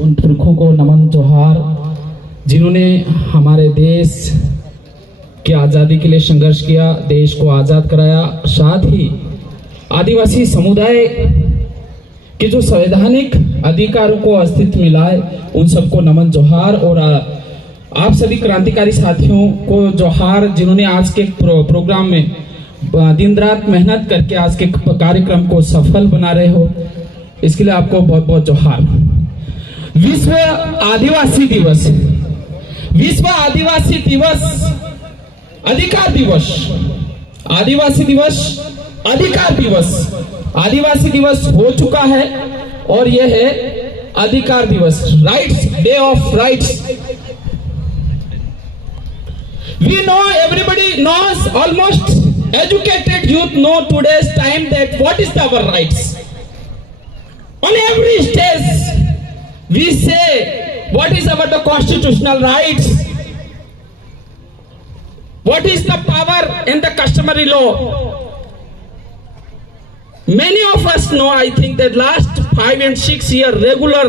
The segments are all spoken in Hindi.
उन पुरखों को नमन जोहार जिन्होंने हमारे देश की आज़ादी के लिए संघर्ष किया, देश को आज़ाद कराया। साथ ही आदिवासी समुदाय के जो संवैधानिक अधिकारों को अस्तित्व मिला है, उन सबको नमन जोहार। और आप सभी क्रांतिकारी साथियों को जोहार जिन्होंने आज के प्रोग्राम में दिन रात मेहनत करके आज के कार्यक्रम को सफल बना रहे हो, इसके लिए आपको बहुत बहुत जोहार। विश्व आदिवासी दिवस, विश्व आदिवासी दिवस, अधिकार दिवस, आदिवासी दिवस, अधिकार दिवस। आदिवासी दिवस हो चुका है और यह है अधिकार दिवस, rights, day of rights. We know, everybody knows, almost educated youth know today's time that what is our rights. On every stage we say what is our the constitutional rights, what is the power in the customary law. Many of us know, I think, that last 5 and 6 years regular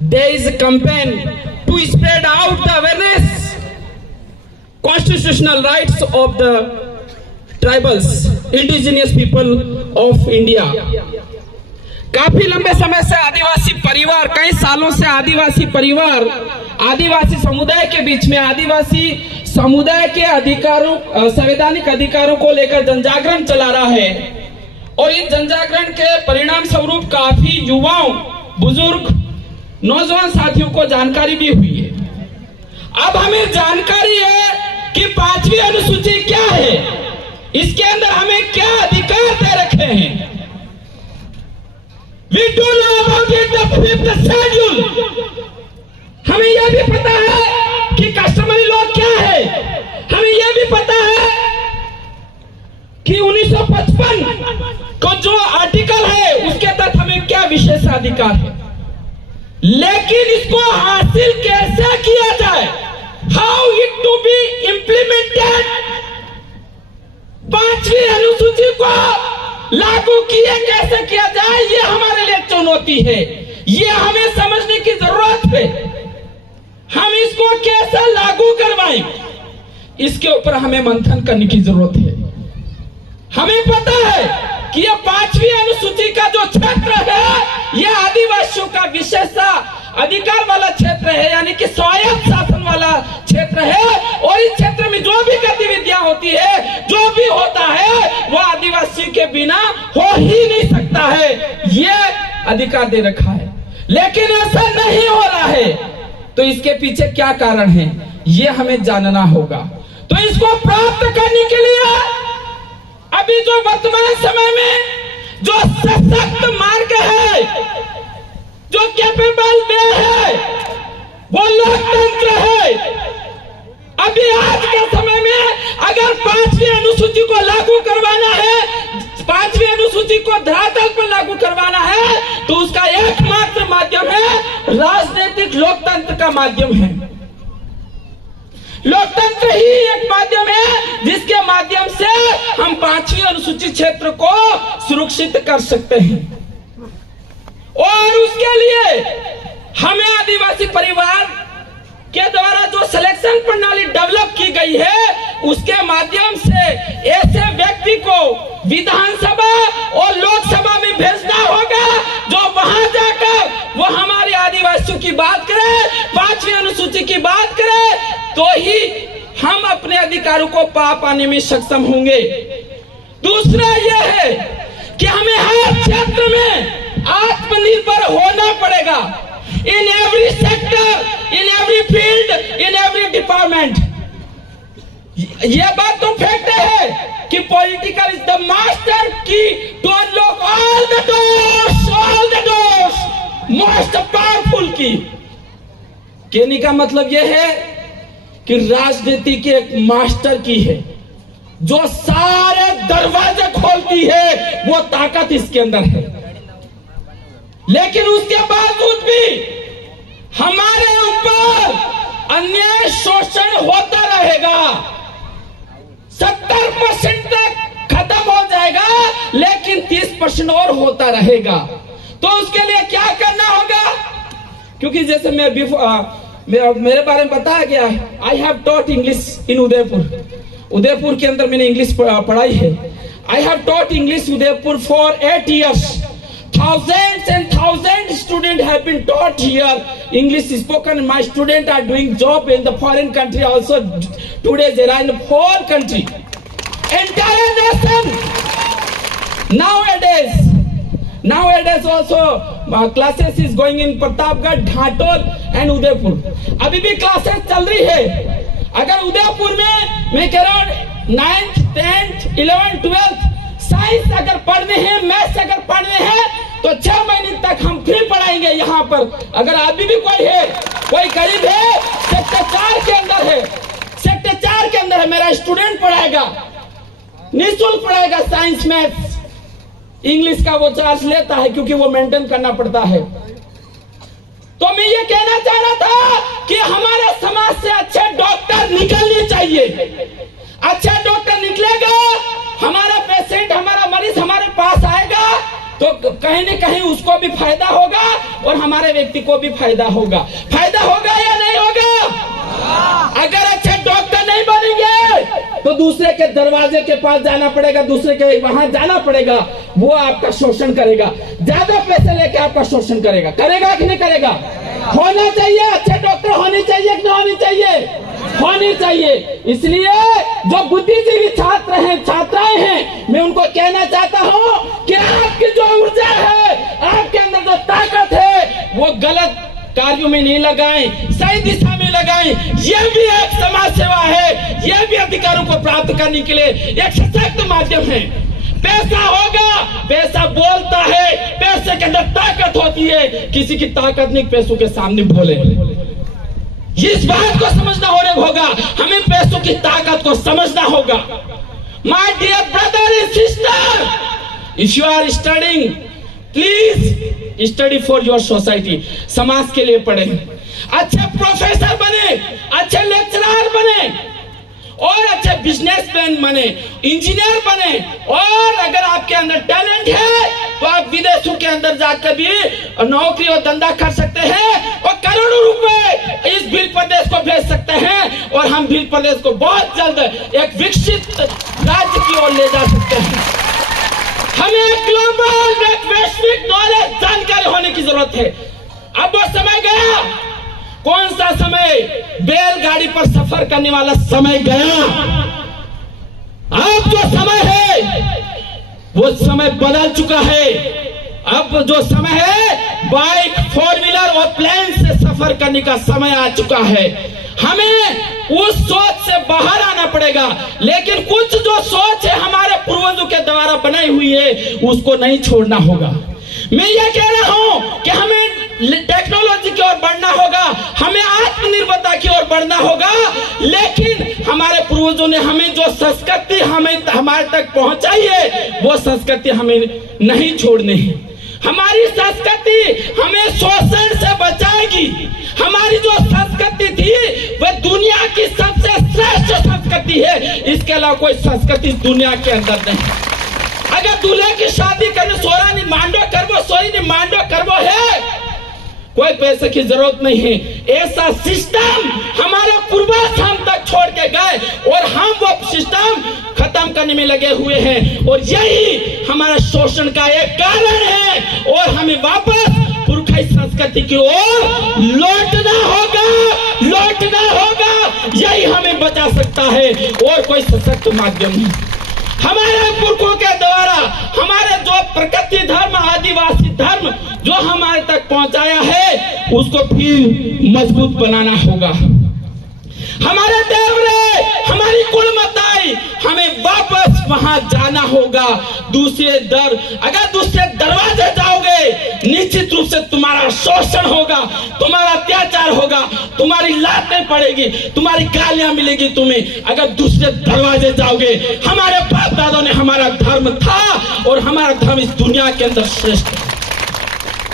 there is a campaign to spread out the awareness constitutional rights of the tribals, indigenous people of India. काफी लंबे समय से आदिवासी परिवार, कई सालों से आदिवासी परिवार आदिवासी समुदाय के बीच में आदिवासी समुदाय के अधिकारों, संवैधानिक अधिकारों को लेकर जनजागरण चला रहा है। और इस जनजागरण के परिणाम स्वरूप काफी युवाओं, बुजुर्ग, नौजवान साथियों को जानकारी भी हुई है। अब हमें जानकारी है कि 5वीं अनुसूची क्या है, इसके अंदर हमें क्या अधिकार दे रखे हैं। We do know about it, the 5th schedule. हमें यह भी पता है कि कस्टमरी लॉ क्या है। हमें यह भी पता है कि 1955 को जो आर्टिकल है उसके तहत हमें क्या विशेषाधिकार है। लेकिन इसको हासिल कैसे किया जाए, how it to be implemented, 5वीं अनुसूची को लागू किए कैसे किया जाए, ये हमारे लिए चुनौती है। ये हमें समझने की जरूरत है। हम इसको कैसे लागू करवाएं, इसके ऊपर हमें मंथन करने की जरूरत है। हमें पता है कि यह 5वीं अनुसूची का जो क्षेत्र है यह आदिवासियों का विशेष अधिकार वाला क्षेत्र है, यानी कि स्वायत्त शासन वाला क्षेत्र है। और इस क्षेत्र में जो भी गतिविधियां होती है, जो भी होता है, वह आदिवासी के बिना हो ही नहीं सकता है। यह अधिकार दे रखा है, लेकिन ऐसा नहीं हो रहा है। तो इसके पीछे क्या कारण है, यह हमें जानना होगा। तो इसको प्राप्त करने के लिए अभी जो वर्तमान समय में जो सशक्त मार्ग है, जो कैपेबल वे है, वो लोकतंत्र है। अभी आज के समय में अगर 5वीं अनुसूची को लागू करवाना है, 5वीं अनुसूची को धरातल पर लागू करवाना है, तो उसका एकमात्र माध्यम है राजनीतिक लोकतंत्र का माध्यम है। लोकतंत्र ही एक माध्यम है जिसके माध्यम से हम 5वीं अनुसूचित क्षेत्र को सुरक्षित कर सकते हैं। और उसके लिए हमें आदिवासी परिवार के द्वारा जो सिलेक्शन प्रणाली डेवलप की गई है, उसके माध्यम से ऐसे व्यक्ति को विधानसभा और लोकसभा में भेजना होगा जो वहां जाकर वो हमारे आदिवासियों की बात करे, 5वीं अनुसूची की बात करे, तो ही हम अपने अधिकारों को पाने में सक्षम होंगे। दूसरा यह है कि हमें हर क्षेत्र में आत्मनिर्भर होना पड़ेगा। In every sector, in every field, in every department. यह बात तो फैक्ट है कि political is the master key to unlock all the doors, most powerful की। कहने का मतलब यह है कि राजनीति की एक मास्टर की है जो सारे दरवाजे खोलती है, वो ताकत इसके अंदर है। लेकिन उसके बावजूद भी हमारे ऊपर अन्याय शोषण होता रहेगा। 70% तक खत्म हो जाएगा, लेकिन 30% और होता रहेगा। तो उसके लिए क्या करना होगा? क्योंकि जैसे मैं मेरे बारे में बताया गया है, I have taught English in Udaipur के अंदर मैंने इंग्लिश पढ़ाई है। I have taught English Udaipur for 8 years। Thousands and thousands students have been taught here English spoken. My students are doing job in the foreign country also. Today they are in the whole country, entire nation. Nowadays also classes is going in Pratapgarh, Ghatol and Udaipur। अभी भी क्लासेस चल रही है। अगर उदयपुर में मैं कह रहा हूँ 9th, 10th, 11th, 12th science अगर पढ़ने हैं, मैथ्स अगर पढ़ने हैं तो 6 महीने तक हम फ्री पढ़ाएंगे यहाँ पर। अगर अभी भी कोई है, कोई गरीब है, सेक्टर 4 के अंदर है, सेक्टर 4 के अंदर है, मेरा स्टूडेंट पढ़ाएगा, निःशुल्क पढ़ाएगा साइंस मैथ्स। इंग्लिश का वो चार्ज लेता है क्योंकि वो मेंटेन करना पड़ता है। तो मैं ये कहना चाह रहा था कि हमारे समाज से अच्छे डॉक्टर निकलने चाहिए। अच्छा डॉक्टर निकलेगा, हमारा पेशेंट, हमारा मरीज हमारे पास आएगा तो कहीं न कहीं उसको भी फायदा होगा और हमारे व्यक्ति को भी फायदा होगा। फायदा होगा या नहीं होगा? अगर अच्छे डॉक्टर नहीं बनेंगे तो दूसरे के दरवाजे के पास जाना पड़ेगा, दूसरे के वहां जाना पड़ेगा, वो आपका शोषण करेगा, ज्यादा पैसे लेके आपका शोषण करेगा कि नहीं करेगा? होना चाहिए, अच्छे डॉक्टर होने चाहिए कि नहीं होनी चाहिए? होनी चाहिए। इसलिए जो बुद्धिजीवी छात्र हैं, छात्राएं हैं, मैं उनको कहना चाहता हूं कि आपकी जो ऊर्जा है, आपके अंदर जो ताकत है, वो गलत कार्यों में नहीं लगाएं, सही दिशा में लगाएं। यह भी एक समाज सेवा है, यह भी अधिकारों को प्राप्त करने के लिए एक सशक्त माध्यम है। पैसा होगा, पैसा बोलता है, पैसे के अंदर ताकत होती है। किसी की ताकत नहीं पैसों के सामने बोले। इस बात को समझना होगा, हमें पैसों की ताकत को समझना होगा। My dear brother and sister, if you are studying, please study for your society. समाज के लिए पढ़े, अच्छे प्रोफेसर बने, अच्छे लेक्चरर बने और अच्छे बिजनेसमैन बने, इंजीनियर बने। और अगर आपके अंदर टैलेंट है तो आप विदेशों के अंदर जाकर भी नौकरी और धंधा कर सकते हैं और करोड़ों रुपए इस भील प्रदेश को भेज सकते हैं और हम भील प्रदेश को बहुत जल्द एक विकसित राज्य की ओर ले जा सकते हैं। हमें एक ग्लोबल, एक वैश्विक नॉलेज, जानकारी होने की जरूरत है। अब वो समय गया। कौन सा समय? बैलगाड़ी पर सफर करने वाला समय गया। अब जो समय है वो समय बदल चुका है। अब जो समय है बाइक, 4 व्हीलर और प्लेन से सफर करने का समय आ चुका है। हमें उस सोच से बाहर आना पड़ेगा। लेकिन कुछ जो सोच है हमारे पूर्वजों के द्वारा बनाई हुई है, उसको नहीं छोड़ना होगा। मैं ये कह रहा हूं कि हमें टेक्नोलॉजी की ओर बढ़ना होगा, हमें आत्मनिर्भरता की ओर बढ़ना होगा। लेकिन हमारे पूर्वजों ने हमें जो संस्कृति हमारे तक पहुंचाई है, वो संस्कृति हमें नहीं छोड़नी है। हमारी संस्कृति हमें शोषण से बचाएगी। हमारी जो संस्कृति थी वह दुनिया की सबसे श्रेष्ठ संस्कृति है। इसके अलावा कोई संस्कृति दुनिया के अंदर नहीं। अगर दूल्हे की शादी करने सोरा नहीं मांडो करवो, सोई नहीं मांडो करवो है, कोई पैसे की जरूरत नहीं है। ऐसा सिस्टम हमारे पूर्वज हम तक छोड़ के गए और हम वो सिस्टम खत्म करने में लगे हुए हैं और यही हमारा शोषण का एक कारण है। और हमें वापस पुरखाई संस्कृति की ओर लौटना होगा। यही हमें बचा सकता है और कोई सशक्त माध्यम नहीं। हमारे पुरखों के द्वारा हमारे जो प्रकृति धर्म, आदिवासी धर्म जो हमारे तक पहुंचाया है, उसको फिर मजबूत बनाना होगा। हमारे देवरे, हमारी कुलमताई, हमें वापस वहां जाना होगा। अगर दूसरे दरवाजे जाओगे, निश्चित रूप से तुम्हारा शोषण होगा, तुम्हारा अत्याचार होगा, तुम्हारी लातें पड़ेगी, तुम्हारी गालियां मिलेगी तुम्हें। अगर दूसरे दरवाजे जाओगे, हमारे बाप दादों ने हमारा धर्म था और हमारा धर्म इस दुनिया के अंदर श्रेष्ठ है।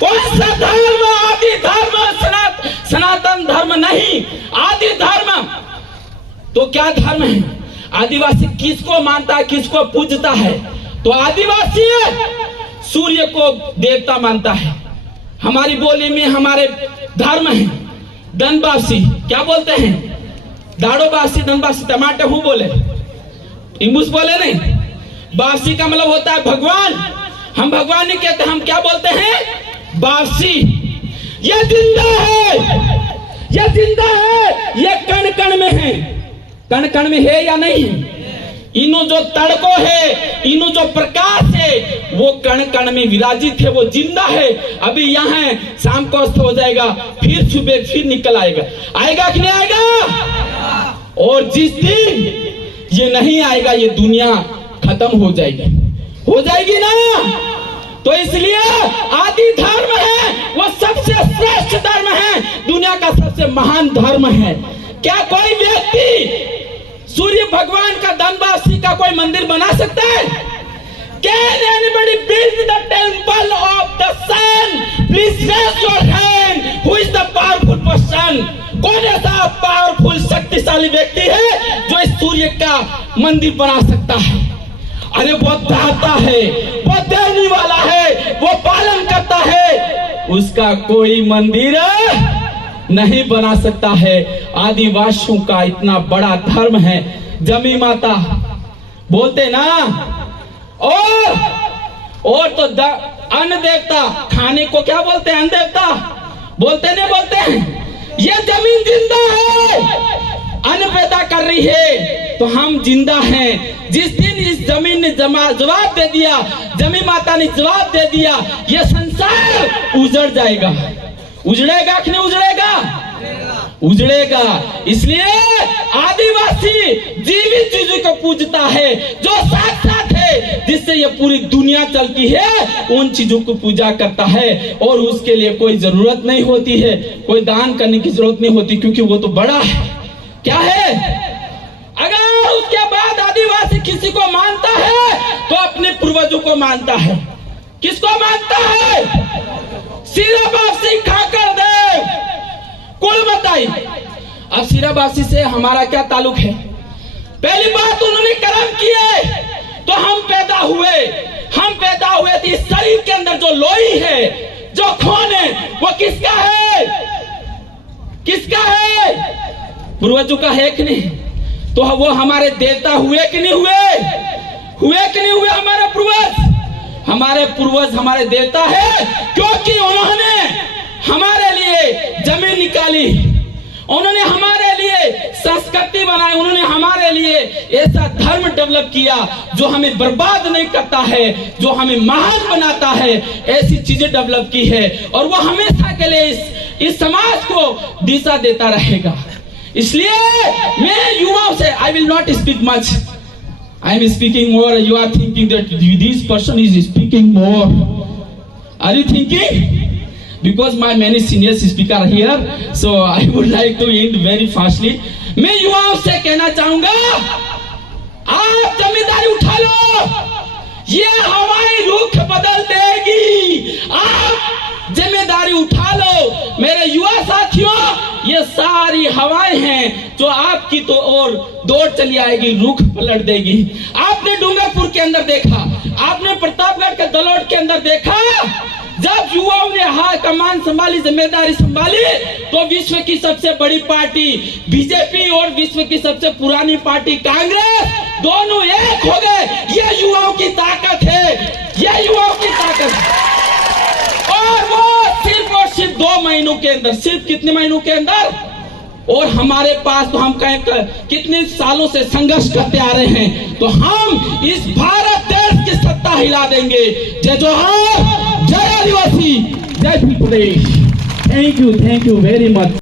कौन सा धर्म? आदि धर्म, सनातन धर्म नहीं, आदि धर्म। तो क्या धर्म है? आदिवासी किसको मानता है, किसको पूजता है? तो आदिवासी सूर्य को देवता मानता है। हमारी बोली में, हमारे धर्म है। धनवासी क्या बोलते हैं? दाड़ोवासी, धनवासी, टमाटर हूं बोले, इंग्लिश बोले नहीं। वासी का मतलब होता है भगवान। हम भगवान नहीं कहते, हम क्या बोलते हैं? वासी। ये जिंदा है, ये जिंदा है, ये कण कण में है। कण कण में है या नहीं? इनो जो तड़को है, इनो जो प्रकाश है, वो कण कण में विराजित है, वो जिंदा है। अभी यहाँ है, शाम को अस्त हो जाएगा, फिर सुबह फिर निकल आएगा। आएगा कि नहीं आएगा? और जिस दिन ये नहीं आएगा, ये दुनिया खत्म हो जाएगी ना। तो इसलिए आदि धर्म है, वो सबसे श्रेष्ठ धर्म है, दुनिया का सबसे महान धर्म है। क्या कोई व्यक्ति सूर्य भगवान का, धनवासी का कोई मंदिर बना सकता है? Can anybody build the temple of the sun? Please raise your hand. Who is the powerful person? कौन ऐसा पावरफुल शक्तिशाली व्यक्ति है जो इस सूर्य का मंदिर बना सकता है? अरे वो दाता है, वो देने वाला है, वो पालन करता है, उसका कोई मंदिर नहीं बना सकता है। आदिवासियों का इतना बड़ा धर्म है। जमी माता बोलते ना, और तो अन्न देवता, खाने को क्या बोलते हैं? अन्न देवता बोलते नहीं बोलते हैं? ये जमीन जिंदा है, अन्न पैदा कर रही है, तो हम जिंदा हैं। जिस दिन इस जमीन ने जवाब दे दिया, जमी माता ने जवाब दे दिया, ये संसार उजड़ जाएगा। उजड़ेगा कि नहीं उजड़ेगा? उजड़ेगा। इसलिए आदिवासी जीवित चीजों को पूजता है, जो साक्षात है, जिससे ये पूरी दुनिया चलती है, उन चीजों को पूजा करता है। और उसके लिए कोई जरूरत नहीं होती है, कोई दान करने की जरूरत नहीं होती, क्योंकि वो तो बड़ा है। क्या है? अगर उसके बाद आदिवासी किसी को मानता है तो अपने पूर्वजों को मानता है। किसको मानता है? सिराबासी खाकर देव कुल बताई। अब सिराबासी से हमारा क्या ताल्लुक है? पहली बात, उन्होंने कर्म किए तो हम पैदा हुए। हम पैदा हुए तो इस शरीर के अंदर जो लोई है, जो खून है, वो किसका है? किसका है? पूर्वजों का है कि नहीं? तो वो हमारे देवता हुए कि नहीं हुए? हुए कि नहीं हुए? हमारे पूर्वज हमारे देवता है, क्योंकि उन्होंने हमारे लिए जमीन निकाली, उन्होंने हमारे लिए संस्कृति बनाई, उन्होंने हमारे लिए ऐसा धर्म डेवलप किया जो हमें बर्बाद नहीं करता है, जो हमें महान बनाता है। ऐसी चीजें डेवलप की है, और वो हमेशा के लिए इस समाज को दिशा देता रहेगा। इसलिए मैं युवाओं से, I will not speak much, I am speaking more. You are thinking that this person is speaking more. Are you thinking? Because my many senior speaker here, so I would like to end very fastly. मैं युवाओं से कहना चाहूंगा, आप जिम्मेदारी उठा लो, ये हवाएं रुख बदल देगी। आप जिम्मेदारी उठा लो मेरे युवा साथियों। ये सारी हवाएं हैं जो आपकी तो और दौड़ चली आएगी, रुख पलट देगी। आपने डूंगरपुर के अंदर देखा, आपने प्रतापगढ़ के दलोट के अंदर देखा, जब युवाओं ने कमान संभाली, जिम्मेदारी संभाली, तो विश्व की सबसे बड़ी पार्टी बीजेपी और विश्व की सबसे पुरानी पार्टी कांग्रेस, दोनों एक हो गए। ये युवाओं की ताकत है, ये युवाओं की ताकत है। और वो सिर्फ 2 महीनों के अंदर, सिर्फ कितने महीनों के अंदर? और हमारे पास तो हम कितने सालों से संघर्ष करते आ रहे हैं, तो हम इस भारत देश की सत्ता हिला देंगे। जय जोहार, जय आदिवासी, जय प्रदेश। Thank you very much.